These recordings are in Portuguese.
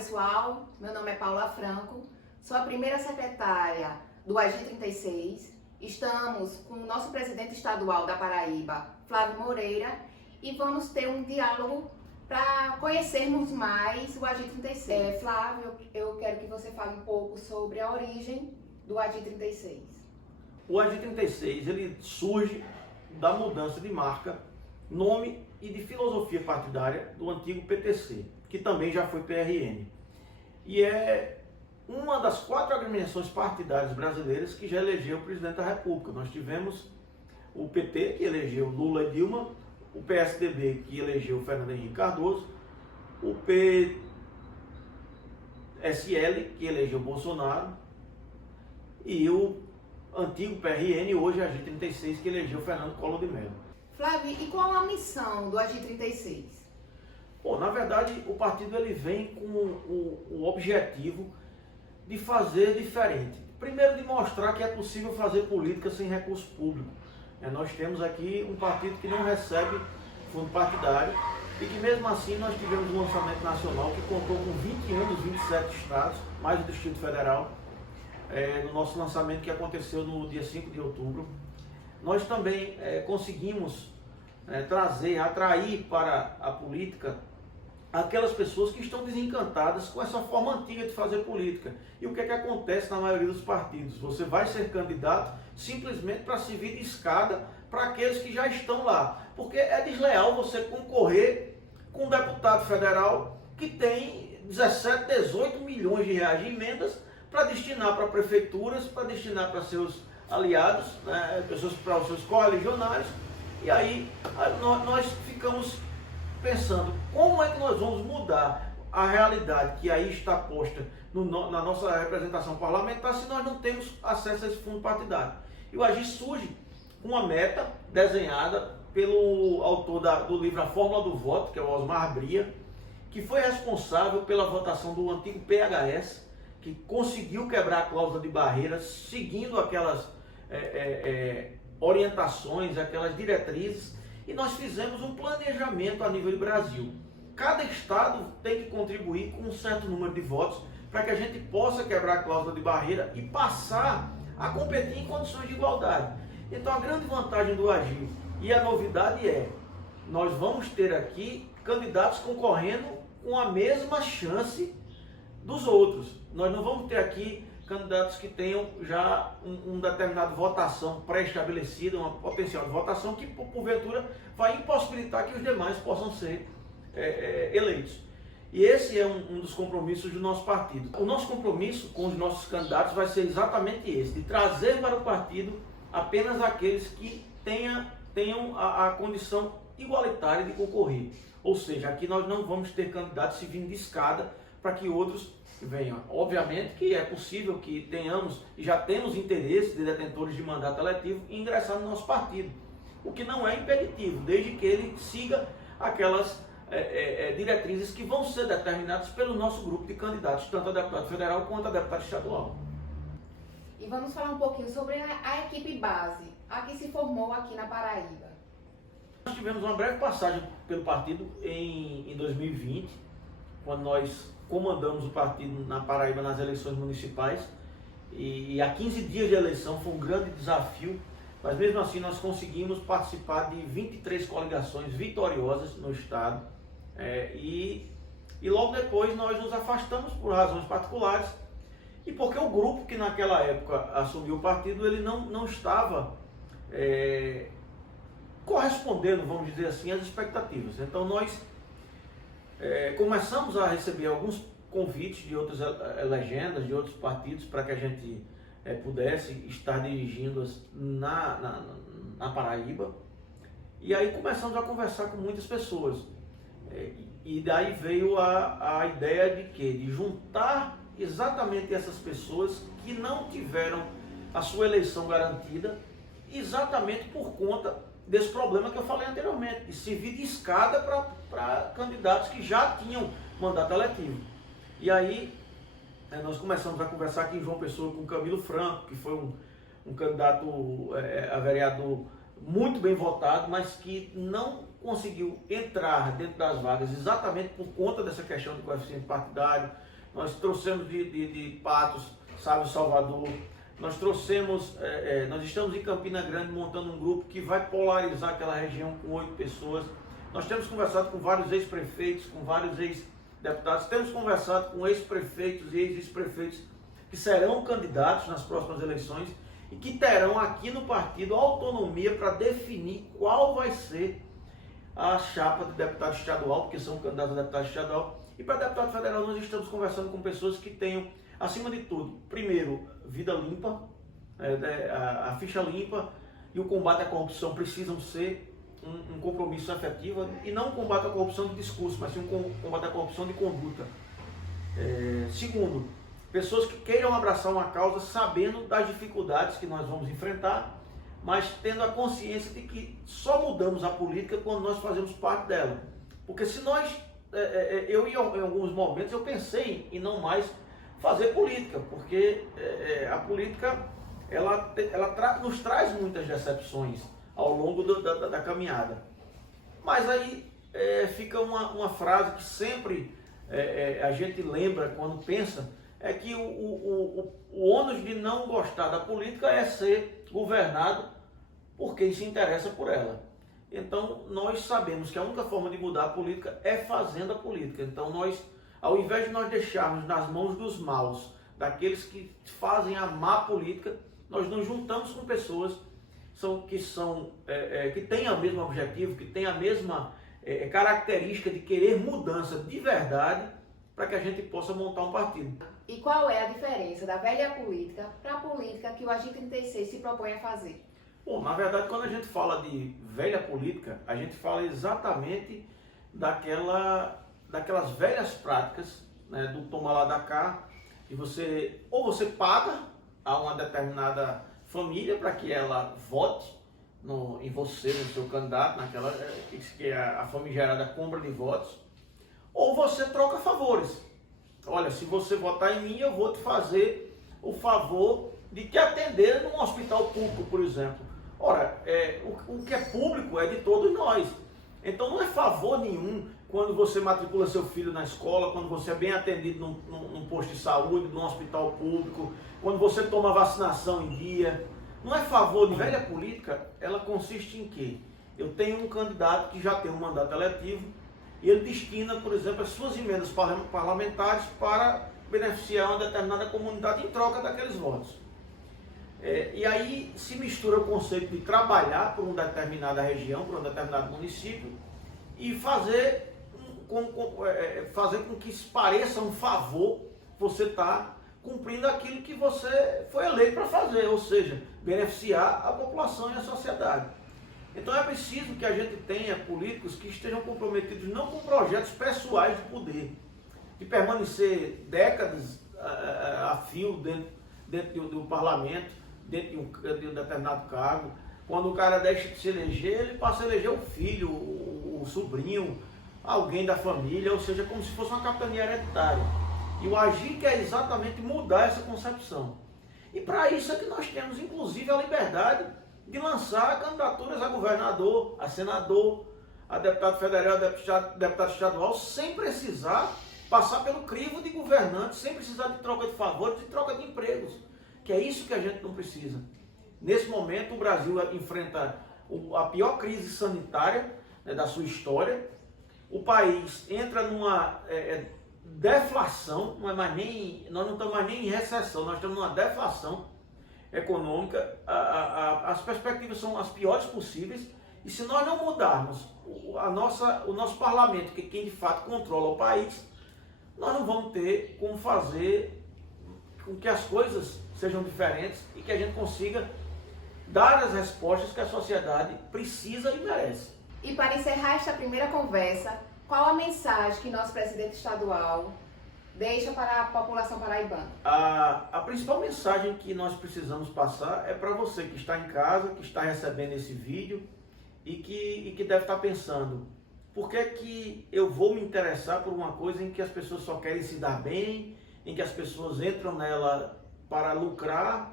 pessoal, meu nome é Paula Franco, sou a primeira secretária do AGI 36. Estamos com o nosso presidente estadual da Paraíba, Flávio Moreira, e vamos ter um diálogo para conhecermos mais o AGI 36. Flávio, eu quero que você fale um pouco sobre a origem do AGI 36. O AGI 36 ele surge da mudança de marca, nome e de filosofia partidária do antigo PTC, que também já foi PRN. E é uma das 4 agremiações partidárias brasileiras que já elegeu o presidente da República. Nós tivemos o PT, que elegeu Lula e Dilma, o PSDB, que elegeu Fernando Henrique Cardoso, o PSL, que elegeu Bolsonaro, e o antigo PRN, hoje AGI 36, que elegeu Fernando Collor de Mello. Flávio, e qual a missão do AGI 36? Bom, na verdade, o partido ele vem com o objetivo de fazer diferente. Primeiro, de mostrar que é possível fazer política sem recurso público. Nós temos aqui um partido que não recebe fundo partidário e que mesmo assim nós tivemos um lançamento nacional que contou com 21 dos 27 estados, mais o Distrito Federal, no nosso lançamento que aconteceu no dia 5 de outubro. Nós também conseguimos atrair para a política aquelas pessoas que estão desencantadas com essa forma antiga de fazer política. E o que é que acontece na maioria dos partidos? Você vai ser candidato simplesmente para servir de escada para aqueles que já estão lá. Porque é desleal você concorrer com um deputado federal que tem 17, 18 milhões de reais de emendas para destinar para prefeituras, para destinar para seus aliados, pessoas para os seus correligionários. E aí nós ficamos pensando como é que nós vamos mudar a realidade que aí está posta na nossa representação parlamentar se nós não temos acesso a esse fundo partidário. E o AGI surge com uma meta desenhada pelo autor do livro A Fórmula do Voto, que é o Osmar Bria, que foi responsável pela votação do antigo PHS, que conseguiu quebrar a cláusula de barreira seguindo aquelas orientações, aquelas diretrizes, e nós fizemos um planejamento a nível de Brasil. Cada estado tem que contribuir com um certo número de votos para que a gente possa quebrar a cláusula de barreira e passar a competir em condições de igualdade. Então a grande vantagem do AGI e a novidade nós vamos ter aqui candidatos concorrendo com a mesma chance dos outros. Nós não vamos ter aqui candidatos que tenham já uma determinada votação pré-estabelecida, uma potencial de votação que, porventura, vai impossibilitar que os demais possam ser eleitos. E esse é um dos compromissos do nosso partido. O nosso compromisso com os nossos candidatos vai ser exatamente esse, de trazer para o partido apenas aqueles que tenham a condição igualitária de concorrer. Ou seja, aqui nós não vamos ter candidatos servindo de escada para que outros venham. Obviamente que é possível que tenhamos e já temos interesse de detentores de mandato eletivo em ingressar no nosso partido, o que não é impeditivo, desde que ele siga aquelas diretrizes que vão ser determinadas pelo nosso grupo de candidatos, tanto a deputado federal quanto a deputado estadual. E vamos falar um pouquinho sobre a equipe base, a que se formou aqui na Paraíba. Nós tivemos uma breve passagem pelo partido em 2020, quando nós comandamos o partido na Paraíba nas eleições municipais, e há 15 dias de eleição foi um grande desafio, mas mesmo assim nós conseguimos participar de 23 coligações vitoriosas no estado, e logo depois nós nos afastamos por razões particulares, e porque o grupo que naquela época assumiu o partido, ele não estava correspondendo, vamos dizer assim, às expectativas. Então nós começamos a receber alguns convites de outras legendas, de outros partidos, para que a gente pudesse estar dirigindo-as na Paraíba. E aí começamos a conversar com muitas pessoas. E daí veio a ideia de quê? De juntar exatamente essas pessoas que não tiveram a sua eleição garantida, exatamente por conta desse problema que eu falei anteriormente, de servir de escada para candidatos que já tinham mandato eletivo. E aí nós começamos a conversar aqui em João Pessoa com Camilo Franco, que foi um candidato a vereador muito bem votado, mas que não conseguiu entrar dentro das vagas exatamente por conta dessa questão do coeficiente partidário. Nós trouxemos de Patos, Sávio Salvador, nós trouxemos, nós estamos em Campina Grande montando um grupo que vai polarizar aquela região com 8 pessoas. Nós temos conversado com vários ex-prefeitos, com vários ex-deputados, temos conversado com ex-prefeitos e ex-vice-prefeitos que serão candidatos nas próximas eleições e que terão aqui no partido autonomia para definir qual vai ser a chapa de deputado estadual, porque são candidatos a deputado estadual. E para deputado federal nós estamos conversando com pessoas que tenham, acima de tudo, primeiro, vida limpa, a ficha limpa e o combate à corrupção precisam ser um compromisso efetivo, e não um combate à corrupção de discurso, mas sim um combate à corrupção de conduta. Segundo, pessoas que queiram abraçar uma causa sabendo das dificuldades que nós vamos enfrentar, mas tendo a consciência de que só mudamos a política quando nós fazemos parte dela. Porque se nós, em alguns momentos eu pensei em não mais fazer política, porque a política ela nos traz muitas decepções ao longo da caminhada. Mas aí fica uma frase que sempre a gente lembra quando pensa, é que o ônus de não gostar da política é ser governado por quem se interessa por ela. Então nós sabemos que a única forma de mudar a política é fazendo a política. Então nós, ao invés de nós deixarmos nas mãos dos maus, daqueles que fazem a má política, nós nos juntamos com pessoas que têm o mesmo objetivo, que têm a mesma característica de querer mudança de verdade, para que a gente possa montar um partido. E qual é a diferença da velha política para a política que o Agir 36 se propõe a fazer? Bom, na verdade, quando a gente fala de velha política, a gente fala exatamente daquelas velhas práticas, né, do toma lá da cá, que você paga a uma determinada família para que ela vote em você, no seu candidato, naquela que é a famigerada compra de votos, ou você troca favores. Olha, se você votar em mim, eu vou te fazer o favor de te atender num hospital público, por exemplo. Ora, o que é público é de todos nós. Então não é favor nenhum quando você matricula seu filho na escola, quando você é bem atendido num posto de saúde, num hospital público, quando você toma vacinação em dia. Não é favor de velha política, ela consiste em quê? Eu tenho um candidato que já tem um mandato eletivo e ele destina, por exemplo, as suas emendas parlamentares para beneficiar uma determinada comunidade em troca daqueles votos. E aí se mistura o conceito de trabalhar por uma determinada região, por um determinado município e fazer com que se pareça um favor você estar cumprindo aquilo que você foi eleito para fazer, ou seja, beneficiar a população e a sociedade. Então é preciso que a gente tenha políticos que estejam comprometidos não com projetos pessoais de poder, de permanecer décadas a fio dentro do parlamento, dentro de um determinado cargo. Quando o cara deixa de se eleger, ele passa a eleger o filho, o sobrinho, alguém da família, ou seja, como se fosse uma capitania hereditária. E o Agir quer exatamente mudar essa concepção. E para isso é que nós temos, inclusive, a liberdade de lançar candidaturas a governador, a senador, a deputado federal, a deputado estadual, sem precisar passar pelo crivo de governantes, sem precisar de troca de favores, de troca de empregos. Que é isso que a gente não precisa. Nesse momento, o Brasil enfrenta a pior crise sanitária, né, da sua história. O país entra numa deflação, nós não estamos mais nem em recessão, nós estamos numa deflação econômica, as perspectivas são as piores possíveis, e se nós não mudarmos o nosso parlamento, que é quem de fato controla o país, nós não vamos ter como fazer com que as coisas sejam diferentes e que a gente consiga dar as respostas que a sociedade precisa e merece. E para encerrar esta primeira conversa, qual a mensagem que nosso presidente estadual deixa para a população paraibana? A principal mensagem que nós precisamos passar é para você que está em casa, que está recebendo esse vídeo e que deve estar pensando: por que é que eu vou me interessar por uma coisa em que as pessoas só querem se dar bem, em que as pessoas entram nela para lucrar,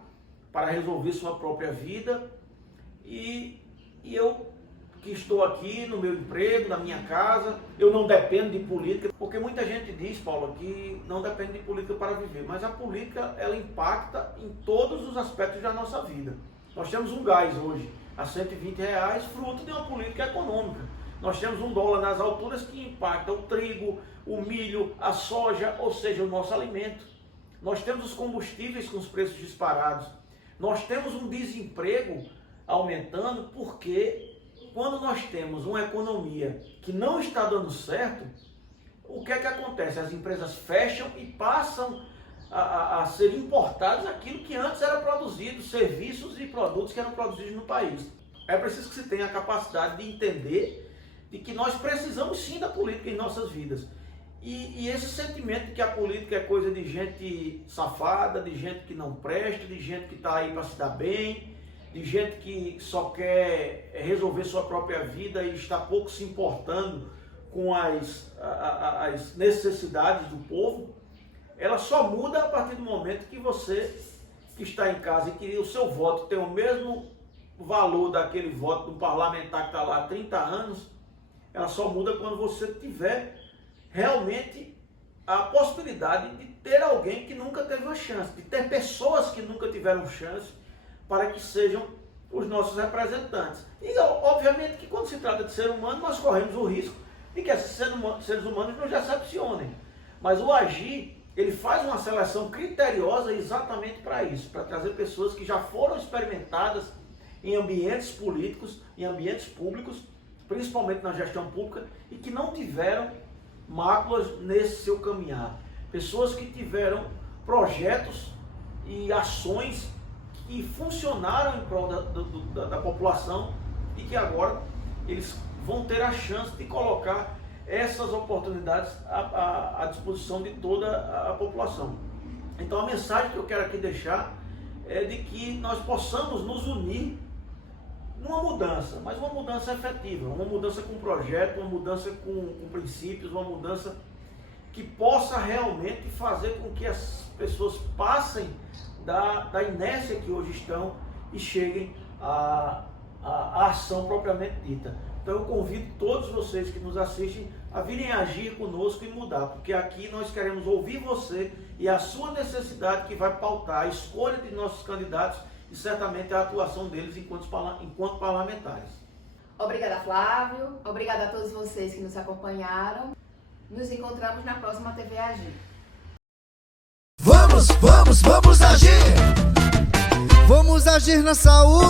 para resolver sua própria vida, e eu que estou aqui no meu emprego, na minha casa, eu não dependo de política, porque muita gente diz, Paulo, que não depende de política para viver, mas a política, ela impacta em todos os aspectos da nossa vida. Nós temos um gás hoje a R$120, fruto de uma política econômica. Nós temos um dólar nas alturas que impacta o trigo, o milho, a soja, ou seja, o nosso alimento. Nós temos os combustíveis com os preços disparados. Nós temos um desemprego aumentando porque quando nós temos uma economia que não está dando certo, o que é que acontece? As empresas fecham e passam a ser importados aquilo que antes era produzido, serviços e produtos que eram produzidos no país. É preciso que se tenha a capacidade de entender de que nós precisamos sim da política em nossas vidas. E esse sentimento de que a política é coisa de gente safada, de gente que não presta, de gente que está aí para se dar bem, de gente que só quer resolver sua própria vida e está pouco se importando com as necessidades do povo, ela só muda a partir do momento que você que está em casa e que o seu voto tem o mesmo valor daquele voto do parlamentar que está lá há 30 anos, ela só muda quando você tiver realmente a possibilidade de ter alguém que nunca teve uma chance, de ter pessoas que nunca tiveram chance para que sejam os nossos representantes. E obviamente que quando se trata de ser humano, nós corremos o risco de que esses seres humanos nos decepcionem. Mas o AGI, ele faz uma seleção criteriosa exatamente para isso, para trazer pessoas que já foram experimentadas em ambientes políticos, em ambientes públicos, principalmente na gestão pública, e que não tiveram máculas nesse seu caminhar. Pessoas que tiveram projetos e ações que funcionaram em prol da população e que agora eles vão ter a chance de colocar essas oportunidades à disposição de toda a população. Então a mensagem que eu quero aqui deixar é de que nós possamos nos unir numa mudança, mas uma mudança efetiva, uma mudança com projeto, uma mudança com princípios, uma mudança que possa realmente fazer com que as pessoas passem da inércia que hoje estão e cheguem à ação propriamente dita. Então eu convido todos vocês que nos assistem a virem agir conosco e mudar, porque aqui nós queremos ouvir você e a sua necessidade que vai pautar a escolha de nossos candidatos e certamente a atuação deles enquanto parlamentares. Obrigada, Flávio. Obrigada a todos vocês que nos acompanharam. Nos encontramos na próxima TV Agir. Vamos agir! Vamos agir na saúde!